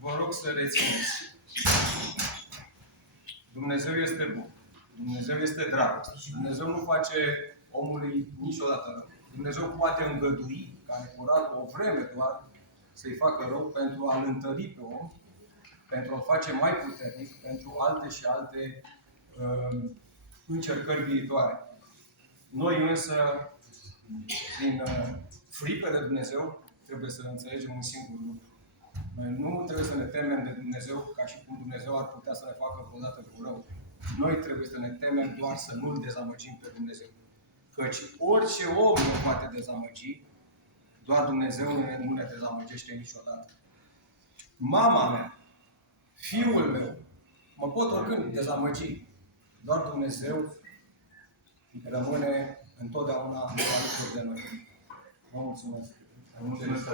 vă rog să rețineți. Dumnezeu este bun. Dumnezeu este dragoste. Dumnezeu nu face omului niciodată rău. Dumnezeu poate îngădui, care curat o vreme doar, să-i facă rău pentru a-l întări pe om, pentru a-l face mai puternic, pentru alte și alte încercări viitoare. Noi însă, din frică de Dumnezeu, trebuie să înțelegem un singur lucru. Noi nu trebuie să ne temem de Dumnezeu ca și cum Dumnezeu ar putea să ne facă vreodată cu rău. Noi trebuie să ne temem doar să nu-L dezamăgim pe Dumnezeu. Căci orice om ne poate dezamăgi, doar Dumnezeu nu ne dezamăgește niciodată. Mama mea, fiul meu, mă pot oricând dezamăgi. Doar Dumnezeu rămâne întotdeauna alături de noi. Vă mulțumesc. Mulțumesc.